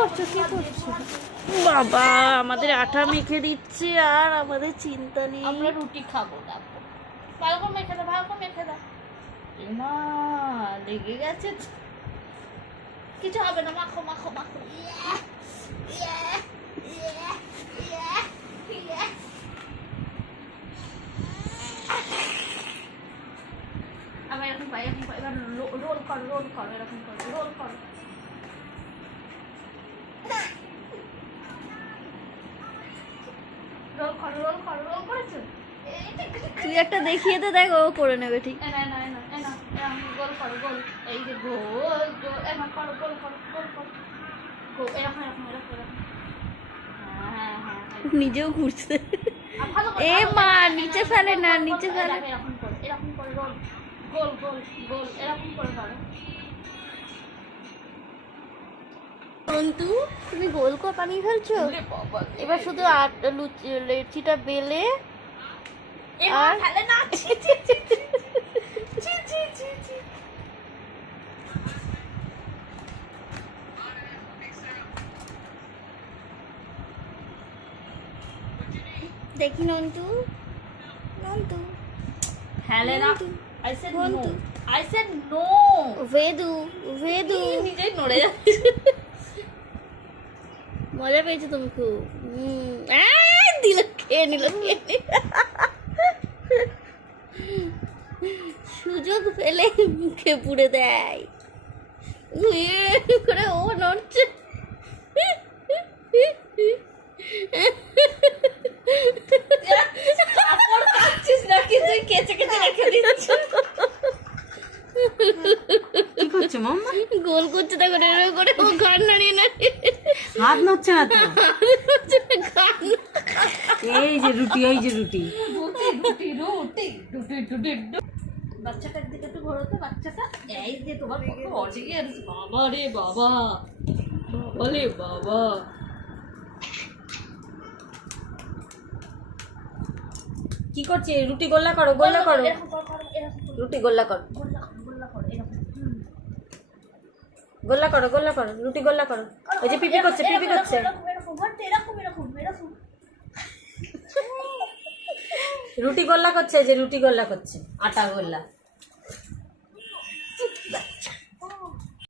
করছো কি করছো? বাবা আমাদের আটা মেখে দিচ্ছে আর আমাদের চিন্তা নেই। আমরা রুটি খাবো। ভালো করে মেখে দাও, ভালো করে মেখে দাও। মা লেগে গেছে। কিছু হবে না, মাখো মাখো মাখো। আবার এরকম পাই, এরকম পাই। এবার রোল কর, রোল কর, এরকম কর, রোল কর। রোল কর, রোল কর, রোল করেছো? তুই একটা দেখিয়ে দে, দেখ ও করে নেবে ঠিক। গোল করো, গোল। এই যে গোল গোল, এরকম করো, গোল করো, গোল করো। এরকম এরকম এরকম এরকম। হ্যাঁ হ্যাঁ হ্যাঁ। নিজেও ঘুরছে। এ মা নিচে ফেলে না, নিচে ফেলে। এরকম করে, এরকম করে রোল। গোল গোল গোল, এরকম করে করো। অন্তু তুমি গোল করে বানিয়ে ফেলছো। এবার শুধু লেচিটা বেলে আর ফেলে না। ছি ছি ছি ছি ছি ছি ছি। দেখি নন্তু, নন্তু ফেলে না। I said no. বন্ধু। I said no. ভেদু ভেদু নিজেই নড়ে যাচ্ছে। মজা পেয়েছো তুমি খুব। দিল খেয়ে নিল, খেয়ে নিল। সুযোগ পেলে মুখে পুড়ে দেয় করে ও নড়ছে। কাপড় কাচ্ছিস নাকি তুই? কেচে কেচে রেখে দিচ্ছিস। কি করছো মাম্মা? গোল করছে দেখো, এরকম করে ও ঘাড় নাড়িয়ে নাড়িয়ে। হাত নড়ছে না তো। ঘাড় এই যে রুটি, এই যে রুটি। রুটি রুটি রুটি রুটি রুটি। বাচ্চাটার দিকে একটু ঘোরো তো, বাচ্চাটা। এই যে তোমার কত অডিয়েন্স। বাবা রে বাবা, বাবা রে বাবা। কি করছে? রুটি গোল্লা করো, গোল্লা করো। এরকম করো, করো, এরকম করো। রুটি গোল্লা করো, গোল্লা করো, গোল্লা করো, এরকম। গোল্লা করো, গোল্লা করো, রুটি গোল্লা করো। ওই যে পিপি করছে, পিপি করছে। এরকম এরকম এরকম এরকম এরকম। রুটি গোল্লা করছে, যে রুটি গোল্লা করছে, আটা গোল্লা।